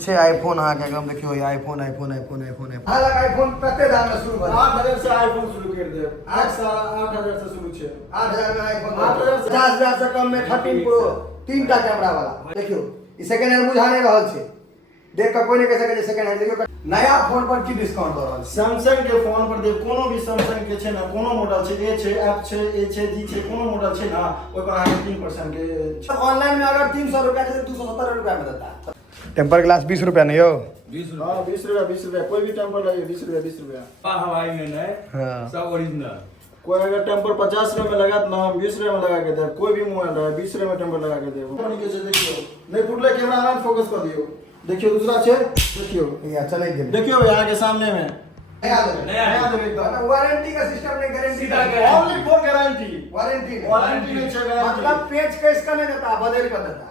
छे आईफोन आ गया हम देखियो आईफोन आईफोन आईफोन आईफोन हालांकि आईफोन कते दाम में शुरू भले 8000 से आईफोन शुरू कर दे 8000 से शुरू छे 8000 में आईफोन 50,000 से कम में 13 प्रो तीनटा कैमरा वाला देखियो ई सेकंड हैंड बुझा नहीं रहल छे देख के कोई नहीं कह सके सेकंड हैंड देखियो नया फोन पर की डिस्काउंट दे रहल सैमसंग के फोन पर दे कोनो भी सैमसंग के छे ना कोनो मॉडल छे ए छे एफ छे ए छे जी छे कोनो मॉडल छे ना ओय पर आके 3% के ऑनलाइन में अगर 300 रुपया से 270 रुपया में देता टेम्पर ग्लास 20 रुपया नहीं हो 20 रुपया हां 20 रुपया कोई भी टेम्पर लाइए 20 रुपया हवाई में नहीं हां सब ओरिजिनल कोई अगर टेम्पर 50 रुपए में लगा तो हम 20 रुपए में लगा के दे कोई भी मोबाइल है 20 रुपए में टेम्पर लगा के दे कंपनी के से देखियो नहीं फुटले कैमरा में फोकस कर दियो देखियो दूसरा छे देखियो ये चले गए देखियो यहाँ के सामने में नया दे वारंटी का सिस्टम नहीं guarantee only for guarantee warranty नहीं छे गारंटी मतलब पेज कैस का नहीं देता बदल कर देता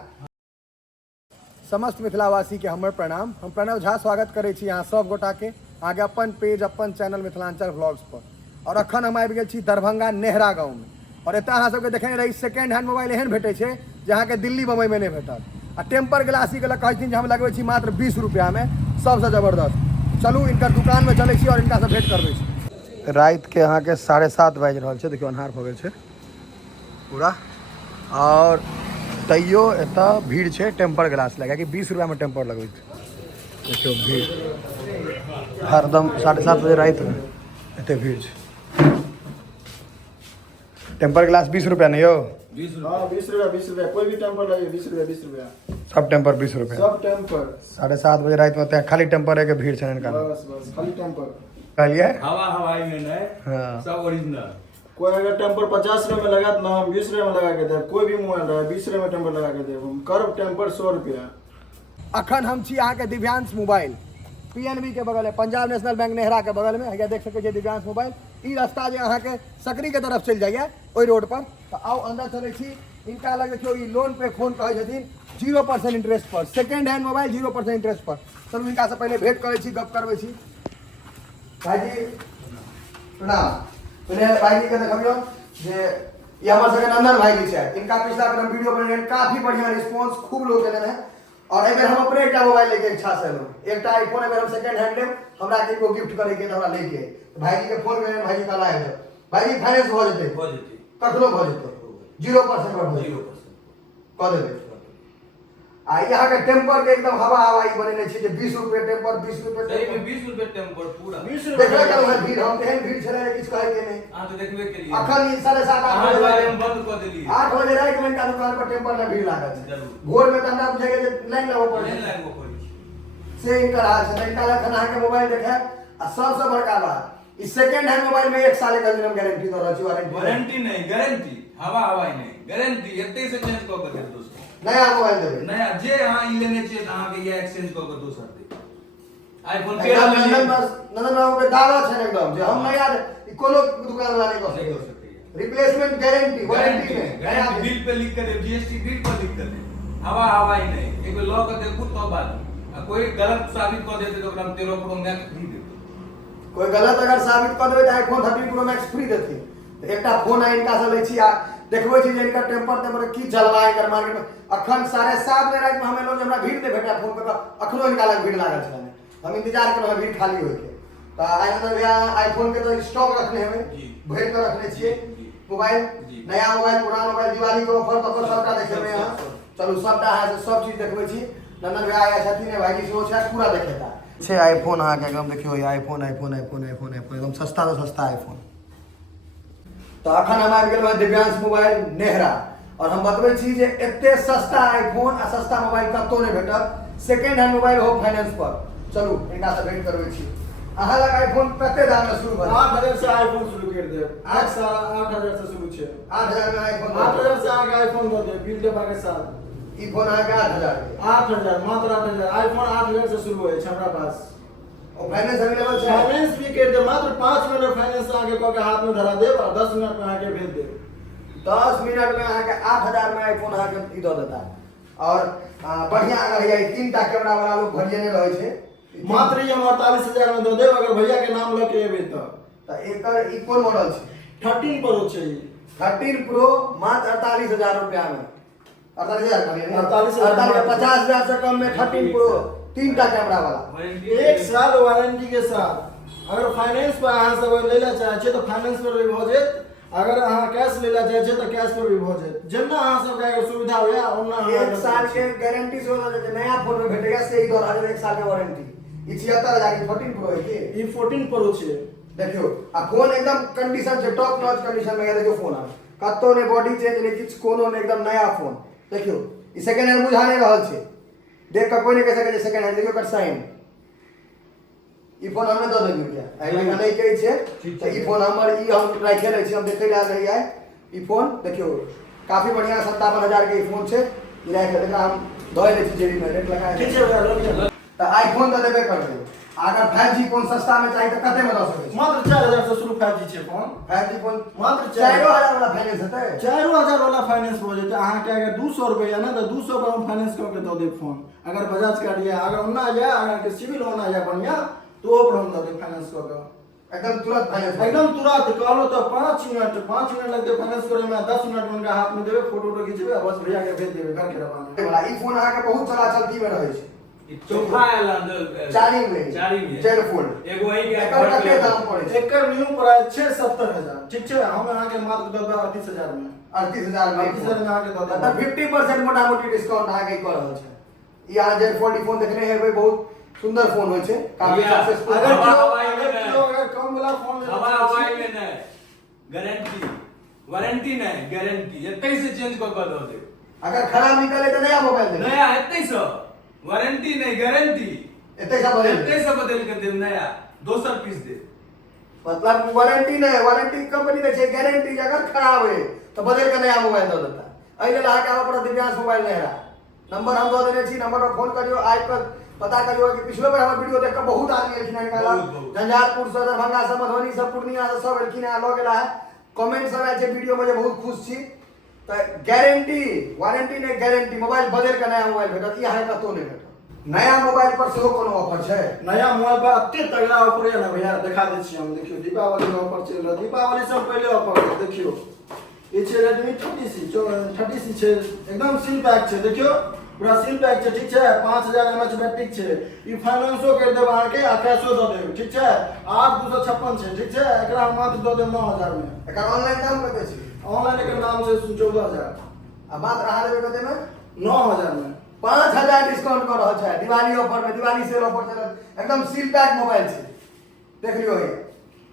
समस्त मिथिलावासी के हमर प्रणाम हम प्रणव झा स्वागत करे छी यहाँ सब गोटा के आगे अपन पेज अपन चैनल मिथिलांचल व्लॉग्स पर और अखन हम आबि गेल छी दरभंगा नेहरा गाँव में और एतऽ अहाँ सबके देखे रही सेकेंड हैंड मोबाइल एहन भेटे छे जहाँ के दिल्ली बम्बई में नहीं भेटत आ टेम्पर ग्लासी के कहै छथिन जे हम लगबै छी मात्र 20 रुपया में सबसे जबरदस्त चलू इनकर दुकान में चलै छी और इनका से भेंट करबै छी रात के अहाँ के 7:30 बाजि रहल छै देखियो अन्हार भऽ गेल छै पूरा और तैयो एतऽ भीड़ छै टेम्पर ग्लास लगा कि 20 रुपया में टेम्पर लगबै छै देखियो भीड़ हरदम 7:30 बजे रात में एते भीड़ छै टेम्पर ग्लास 20 रुपया नहीं हो 20 रुपया कोई भी टेम्पर लाइए 20 रुपया सब टेम्पर 20 रुपया सब टेम्पर 7:30 बजे रात में खाली टेम्पर है के भीड़ छै इनका बस खाली टेम्पर कहलिए हवाई में नहीं हाँ सब ओरिजिनल कोई अगर टेम्पर 50 रुपए में लगा तो हम 20 रुपए में लगा के दे कोई भी मोबाइल है 20 रुपए में टेम्पर लगा के दे हम करब टेम्पर 100 रुपया अखन हम छी अहाँ के दिव्यांश मोबाइल पीएनबी के बगल है पंजाब नेशनल बैंक नेहरा के बगल में है देख सके छी दिव्यांश मोबाइल ई रास्ता जे अहाँ के सकरी के तरफ चल जाइए ओई रोड पर तो आओ अंदर चले छी इनका लग देखियो ई लोन पे फोन कहै छथिन 0% इंटरेस्ट पर सेकंड हैंड मोबाइल 0% इंटरेस्ट पर चलू इनका से पहले भेंट करे छी गप करबै छी भाईजी प्रणाम पहले भाईजी के देखबियो जे ये हमर सके नंदन भाईजी छै इनका पिछला बेर हम वीडियो बनेने काफी बढ़िया रिस्पांस खूब लोग देने हैं और एबेर हम अपने एकटा मोबाइल लेके इच्छा से लो एकटा आईफोन एबेर हम सेकंड हैंड लेब हमरा के को गिफ्ट करे के हमरा लेके भाईजी के फोन में भाईजी काला है भाईजी फाइनेंस हो जते कखनो हो जते 0% पर 0% क देबे आ यहाँ के टेम्पर के एकदम हवा हवाई बनेने छी जे 20 रुपए टेम्पर 20 रुपए सही में 20 रुपए टेम्पर पूरा 20 देखले रुपया कल है भीड़ हम एहन भीड़ छले किछ कहे के नहीं हां तो देखबे के लिए अखन 7:30 8 बजे हम बंद कर देलिए 8 बजे रात में का दुकान पर टेम्पर में भीड़ लागल छै जरूर भोर में त हमरा बुझे जे लाइन लगो पड़े नहीं लाइन को पड़ी से इनका हाल से इनका लखन अहाँ के मोबाइल देखे आ सबसे बड़का बात इस सेकंड हैंड मोबाइल में 1 साल का मिनिमम गारंटी दो रही वारंटी नहीं गारंटी हवाई नहीं गारंटी एते से चेंज कर के दोस्त नया मोबाइल देबे नया जे अहाँ ई लेने छियै त अहाँ के ये एक्सचेंज कर के दोसर दे आईफोन नंदन 13 लेलिए नंदन बाबू के दावा छै एकदम जे हम नया कोनो दुकान वाला नहीं कर सकते रिप्लेसमेंट गारंटी वारंटी में गारंटी बिल पे लिख कर दे जीएसटी बिल पर लिख कर दे हवाई नहीं एक लॉ कर दे खुद तो बात कोई गलत साबित कर देते तो हम 13 प्रो मैक्स फ्री देते कोई गलत अगर साबित कर देबे त आईफोन 13 प्रो मैक्स फ्री देती तो एकटा फोन आ इनका से ले छी आ देखबै छी जे इनका टेम्पर की जलवाई कर मार्केट में अखन 7:30 बजे रात में हमें लोग हमरा भीड़ दे भेटा फोन पे अखनो इनका लग भीड़ लागल छै हम इंतजार कर रहे भीड़ खाली होय के त आइ मतलब भैया आईफोन के तो स्टॉक रखने हमें भर के रखने छिए मोबाइल नया मोबाइल पुराना मोबाइल दिवाली के ऑफर तो सबटा देखेबे यहां चलू सबटा है सब चीज देखबै छी नंदन भैया आया छथिन भाईजी से छै पूरा देखेता छे आईफोन अहाँ के एकदम देखियो iPhone iPhone iPhone iPhone iPhone एकदम सस्ता तो सस्ता आईफोन तो अखन हम आबि गेल दिव्यांश मोबाइल नेहरा और हम बतबै छी जे एते सस्ता आईफोन आ सस्ता मोबाइल कतौ नहीं भेटत सेकंड हैंड मोबाइल हो फाइनेंस पर चलू इनका से भेंट करबै छी अहाँ लग आईफोन कते दाम में शुरू भले 8000 से आईफोन शुरू कर दे 8000 से शुरू छे 8000 में आईफोन 8000 से आगे आईफोन दे दे बिल डब्बा के साथ ई फोन आके 8000 के 8000 मात्र 8000 आईफोन 8000 से शुरू है हमरा पास और फाइनेंस अवेलेबल छै फाइनेंस भी कर दे मात्र 5 मिनट फाइनेंस आगे को के हाथ में धरा दे और 10 मिनट में आके भेज दे 10 मिनट में आके 8000 में आईफोन आके ई दे देता और बढ़िया अगर ये तीनटा कैमरा वाला लोग भरिए नहीं रहे छै मात्र ये 48000 में दे दे अगर भैया के नाम लेके एबे तो एकर ई कोन मॉडल छै 13 प्रो छै 13 प्रो मात्र 48000 रुपया में 48000 48,000 50,000 से कम में 13 प्रो 3टा कैमरा वाला। वारंटी 1 साल वारंटी के साथ अगर फाइनेंस पर अहाँ सब लेला चाहे छियै तो फाइनेंस पर भी भऽ जायत, अगर अहाँ कैश लेला चाहे छियै तो कैश पर भी भऽ जायत, जेना अहाँ सबके अगर सुविधा होया ओना 1 साल के गारंटी से होता है, नया फोन में भेटेगा से ही 1 साल के वारंटी। ई 76,000 की 14 प्रो है की ई 14 प्रो छै। देखियो आ फोन एकदम कंडीशन से टॉप नॉच कंडीशन में है। देखियो फोन आ कत्तो ने बॉडी चेंज ने किछ कोनो ने एकदम नया फोन। देखियो ई सेकंड हैंड बुझा नहीं रहल छै, देख के कोई नहीं कह सके जे सेकंड हैंड। देखियो कर साइन ई फोन हमें दऽ देलियो क्या एहि में नहीं कहै छै त ई फोन हमर ई हम राखे ले छी, हम देखे ला रही है ई फोन। देखियो काफी बढ़िया 57,000 के ई फोन छै। ई राख के एकरा हम दऽ ले छी जेबी में रेट लगा ठीक छै भैया लऽ लिअ। त आईफोन दऽ देबे कर दे। अगर 5G फोन सस्ता में चाहिए तो कते में दऽ सकै छी? मात्र 4000 से शुरू 5G छै फोन। 5G फोन मात्र 4000 वाला फाइनेंस हेतै। 4000 वाला फाइनेंस हो जेतै। अहाँके अगर 200 रुपया ना तो 200 पर हम फाइनेंस कऽ के दऽ देब फोन। अगर बजाज कार्ड या अगर ओना या अगर के सिविल होना या बढ़िया तो ओ पर हम दऽ देब फाइनेंस कऽ के एकदम तुरंत फाइनेंस एकदम तुरंत। कहलो तो 5 मिनट लगते फाइनेंस करे में, 10 मिनट में उनका हाथ में देबे, फोटो खींचबे बस भैया के भेज देबे घर के रवाना। वाला ई फोन अहाँ के बहुत चला चलती में रहै छै। चोखा आयल अंदर चारी में जेड फोल्ड एगो वही के एकर कते दाम पड़ै छै? एकर न्यू प्राइस छै 70,000। ठीक छै, हम अहाँ के मात्र दऽ देब 38,000 में। 38,000 में 38,000 में अहाँ के दऽ देब। मतलब 50% मोटा मोटी डिस्काउंट अहाँ के कऽ रहल छै। ई अहाँ जेड फोल्ड फोन देखने हेबै, बहुत सुंदर फोन होय छै, काफी सक्सेसफुल। अगर हवाई में केओ अगर कम वाला फोन हवाई में नहीं गारंटी वारंटी नहीं गारंटी एतै से चेंज कऽ के दऽ दे। अगर खराब निकले तो नया मोबाइल दे। नया एतै से वारंटी नहीं गारंटी एते का बदल एतै से बदल के दे, नया दोसर पीस दे। मतलब वारंटी नहीं, वारंटी कंपनी दे छै, गारंटी अगर खराब है तो बदल के नया मोबाइल दऽ देता। एहि लेल अहाँके आबऽ पड़त दिव्यांश मोबाइल नहरा। नंबर हम दऽ देने छी, नंबर पर फोन करियो। आज पर पता करियो कि पिछलो बेर हमर वीडियो देख के बहुत आदमी एलखिन है निकाला, झंझारपुर से, दरभंगा से, मधुबनी से, पूर्णिया से सब एलखिन है, लऽ गेला है। कमेंट सब आयल छै वीडियो में जे बहुत खुश छी। तो गारंटी वारंटी ने गारंटी मोबाइल बदल के नया मोबाइल भेटत। ई अहाँ कतौ नहीं भेटत। नया मोबाइल पर सेहो कोनो ऑफर छै? नया मोबाइल पर एते तगड़ा ऑफर है ना भैया, दिखा दै छी हम। देखियो दीपावली में ऑफर चल रहा है। दीपावली से पहले ऑफर है। देखियो ये छै Redmi 30C छै, एकदम सील पैक छै। देखियो पूरा सील पैक छै। ठीक छै, 5000 mAh बैटरी छै। ई फाइनेंसो कर देब अहाँ के आ कैशो दऽ देब। ठीक छै, 8256 छै। ठीक छै, एकरा हम मात्र दऽ देब 9000 में। एकर ऑनलाइन दाम कते छै? ऑनलाइन एकर दाम छै 14000। आ मात्र अहाँ लेबै कते में? 9000 में 5000 डिस्काउंट कर रहल छै दिवाली ऑफर में। दिवाली सेल ऑफर चलत, एकदम सील पैक मोबाइल छै। देख लियो ये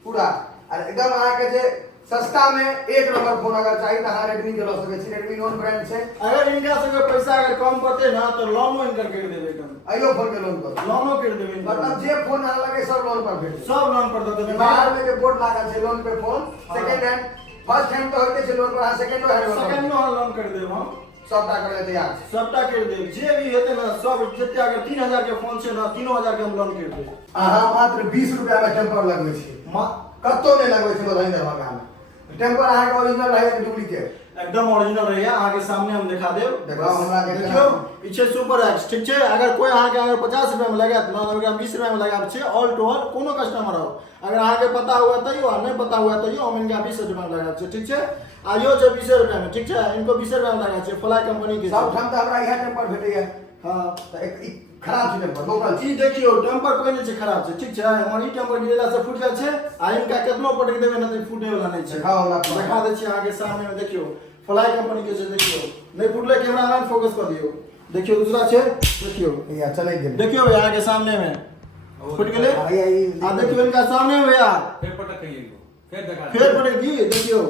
पूरा और एकदम अहाँ के जे सस्ता में एक नंबर फोन अगर चाहिए तो अहाँ रेडमी के लऽ सकै छी। रेडमी नोन ब्रांड छै। अगर इनका सबके पैसा अगर कम पड़ते ना तो लोनो इनकर कर देबे। एकदम आइयो फोन के लोन पर लोनो कर देबे। मतलब जे फोन अहाँ लगे सब लोन पर भेट सब लोन पर दऽ देबे। बाहर में जे बोर्ड लागल छै लोन पे phone, second hand first hand तो होइते छै लोन पर, अहाँ सेकंडो हैंड सेकंडो लोन कर देब हम। सबटा करे तैयार छै। सबटा कर देब। जे भी हेते ना सब जते अगर 3000 के फोन छै ना 3000 के हम लोन कर देब। अहाँ मात्र 20 रुपया में टेम्पर लगबै छी। कत्तो नहीं लगबै छै मधुबनी दरभंगा में। टेम्पर अहाँ के ओरिजिनल रहै कि डुप्लीकेट? एकदम ओरिजिनल रहैया। अहाँ के सामने हम दिखा देब। देखो हमरा के देखियो पीछे सुपर एक्स। ठीक छै, अगर कोई अहाँ के अगर 50 रुपया में लगात ना ओकरा 20 रुपया में लगाब छै। ऑल टू ऑल कोनो कस्टमर हो अगर अहाँ के पता हुआ तइयो आ नहीं पता हुआ तइयो हम इनका 20 रुपया में लगाब छै। ठीक छै, आइयो छै 20 रुपया में। ठीक छै, इनको 20 रुपया में लगाब छै। फ्लाई कंपनी के सब ठाम त हमरा इहे टेम्पर भेटैया। हां त एक खराब छै टेम्पर लोकल ई देखियो टेम्पर कोई नहीं छै खराब छै। ठीक छै, हमर ई टेम्पर गिरेला से फूट जाय छै आ इनका केतनो पटक देबे ना त फूटे वाला नहीं छै। दिखाओ हमरा दिखा दै छी अहाँ के सामने में। देखियो फ्लाई कंपनी के छै। देखियो नहीं फूटले, कैमरामैन फोकस कर दियो। देखियो दूसरा छै। देखियो या चले गेल। देखियो भैया के सामने में फूट गेले। भैया ई आ देखियो इनका सामने में भैया फिर पटक कहिए को फिर दिखा फिर पड़ेगी। देखियो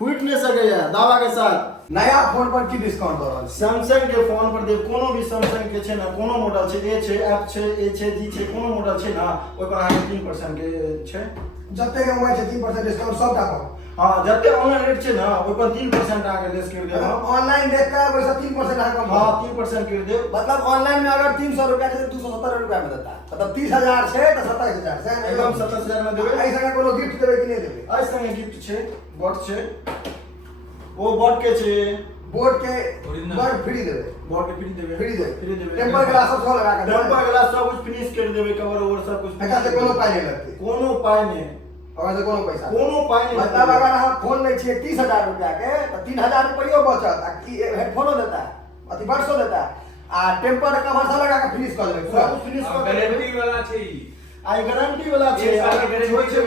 फूट नहीं सकेया दावा के साथ। नया फोन पर की डिस्काउंट दऽ रहल छी? सैमसंग के फोन पर देब। कोनो भी सैमसंग के छै ना, कोनो मॉडल छै, ए छै, एफ छै, ए छै, जी छै, कोनो मॉडल छै ना ओइ पर अहाँ के 3% के छै। जते के मोबाइल छै 3% डिस्काउंट सबटा पर। हां जते ऑनलाइन रेट छै ना ओइ पर 3% अहाँ के लेस कर देब। अगर ऑनलाइन देख के वैसे 3% अहाँ कम। हां 3% कर देब। मतलब ऑनलाइन में अगर 300 रुपया छै 270 रुपया में देता। मतलब 30000 छै तो 27000 छै। एकदम 27000 में देबे। ऐ संगे कोनो गिफ्ट देबै कि नहीं देबै? आई संगे गिफ्ट छै, बॉट छै। वो बॉट के छै बोर्ड के Original। बर्ड फ्री देबै। बॉट के फ्री देबे। फ्री देबै। फ्री देबे। टेम्पर ग्लास सब लगा के देबै। टेम्पर ग्लास सब कुछ फिनिश कर देबे, कवर ओवर सब कुछ। एका से कोनो पाई नहीं लगतै। कोनो पाई नहीं, और से कोनो पैसा। कोनो पाई नहीं। मतलब अगर अहाँ फोन लै छियै 30000 रुपया के तो 3000 रुपयो बचत आ की हेडफोनो देता, अथी बर्ड्सो देता आ टेम्पर कवर से लगा के फिनिश कर देबे सब फिनिश कर देबे गारंटी वाला छै ई आई गारंटी वाला छै एक साल के गारंटी guarantee छै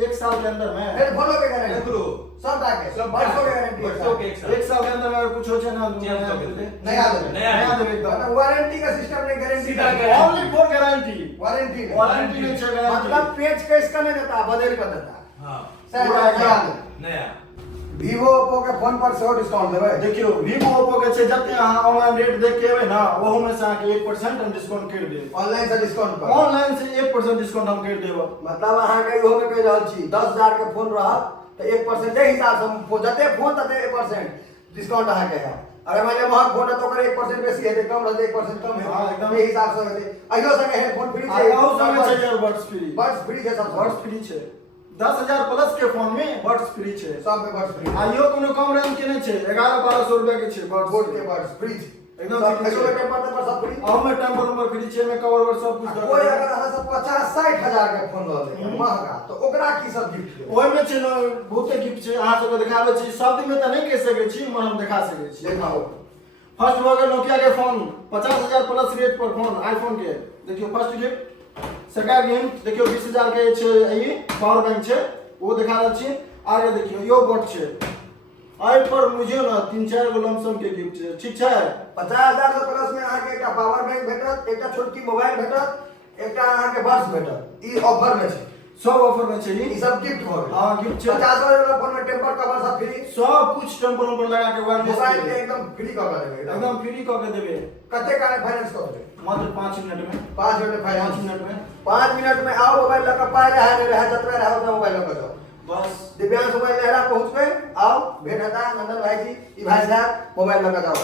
छै। 1 साल के अंदर में फिर फोनो के गारंटी देखो सब डाके सब वर्षों के गारंटी वर्षों के एक साल 1 साल के अंदर में अगर कुछ हो जाए ना चेंज कर देते। नया देबे नया देबे एकदम वारंटी का सिस्टम नहीं गारंटी सीधा का guarantee। Only for guarantee warranty warranty नहीं छै गारंटी मतलब पेच कैस का नहीं देता बदल कर देता हां पूरा सही नया Vivo Oppo के फोन पर सेहो डिस्काउंट देबै देखियो Vivo Oppo के छै जते अहाँ ऑनलाइन रेट देख के एबै ना ओहो में से अहाँ के 1% हम डिस्काउंट कर देब ऑनलाइन से डिस्काउंट पर ऑनलाइन से 1% डिस्काउंट हम कर देब मतलब अहाँ के इहो में कह रहल छी 10000 के फोन रहत तो 1% जे हिसाब से हम जते फोन तते 1% डिस्काउंट अहाँ के है अगर मान लिया महंग फोन है तो ओकर 1% बेसी हेतै कम रहतै 1% कम हाँ, है एकदम। ये हिसाब से हेतै अइयो संगे हेडफोन फ्री आ अहू संगे छै ईयरबड्स फ्री बड्स फ्री छै सब बड्स फ्री छै 10000 प्लस के फोन में बड्स फ्री छै सब में बड्स फ्री आ इहो कोनो कम रेंज के नहीं छै 11-1200 रुपया के छै बड्स बोर्ड के बड्स फ्री एकदम सब free छै। एसो टेम्पर पर सब फ्री अहू में टेम्पर नंबर फ्री छै में कवर वर सब कुछ कोई अगर अहाँ सब 50-60 हजार के फोन लऽ लेबै महंगा तो ओकरा की सब गिफ्ट देबै ओहि में छै न बहुते गिफ्ट छै अहाँ सबके देखाबै छी शब्द में त नहीं कह सकै छी मगर हम दिखा सकै छी देखाओ फर्स्ट भऽ गेल नोकिया के फोन 50000 प्लस रेट पर फोन आईफोन के देखियो फर्स्ट गिफ्ट सेकंड गिफ्ट देखियो 20000 के छै ई पावर बैंक छै वो दिखा रहल छी आगे देखियो यो बट छै आई पर मुझे ना 3-4 गो लमसम के गिफ्ट छै ठीक छै 50,000 से प्लस में अहाँ के एकटा पावर बैंक भेटत एकटा छोटकी मोबाइल भेटत एकटा अहाँ के बड्स भेटत ई ऑफर में छै सब ऑफर में छै ई सब गिफ्ट भऽ गेल हां गिफ्ट छै 50,000 वाला फोन में टेम्पर कवर सब फ्री सब कुछ टेम्पर पर लगा के वायरलेस मोबाइल के एकदम फ्री कर देबै एकदम फ्री क के देबे कते का फाइनेंस कर देबै मात्र 5 मिनट में 5 मिनट 5 फाइनेंस मिनट में 5 मिनट में आओ मोबाइल लगा पाए रहा नहीं रहा जतरा रहा उतना मोबाइल लगा जाओ बस दिव्यांश मोबाइल लहरा पहुंच पे आओ भेट हता नंदन भाई जी ई भाई साहब मोबाइल लगा जाओ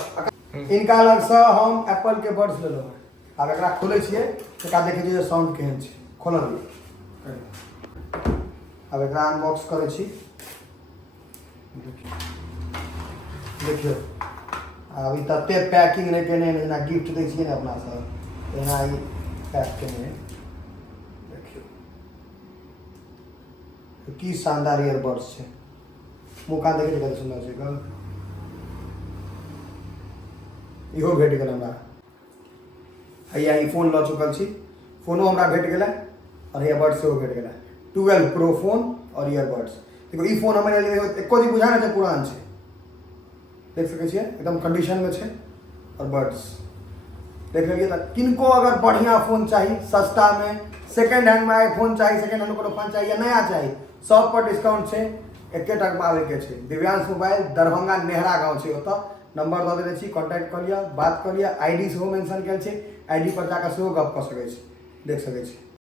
इनका लग से हम एप्पल के बड्स लेलो अब एकरा खोले छिए एकरा देखे छिए साउंड केहन छै खोलल अब एकरा अनबॉक्स करे छी देखियो अभी तते पैकिंग नहीं केने जेना गिफ्ट दै छिए ने अपना सब एना ई पैक केने देखियो की शानदार ईयरबड्स छै मुँह कान देखे कते सुंदर छै गल इहो भेट गेल हमरा हैया ई फोन लऽ चुकल छी फोनो हमरा भेट गेलै और ईयरबड्स सेहो भेट गेलै 12 प्रो फोन और ईयरबड्स देखो ई फोन हमर लिए एको दिन बुझा नहि छै पुरान छै देख सकै छियै एकदम कंडीशन में छै और बड्स देख लेलिए तो किनको अगर बढ़िया फोन चाहिए सस्ता में सेकंड हैंड में आईफोन चाहिए सेकंड हैंड कोनो फोन चाहिए या नया चाहिए सब पर डिस्काउंट छै एके टक में आवे के छै दिव्यांश मोबाइल दरभंगा नेहरा गांव छै ओतऽ नंबर दऽ देने छी कांटेक्ट कर लिया बात कर लिया आईडी सेहो मेंशन कल छै आईडी पर जाकर सेहो गप कऽ सकै छी देख सकै छी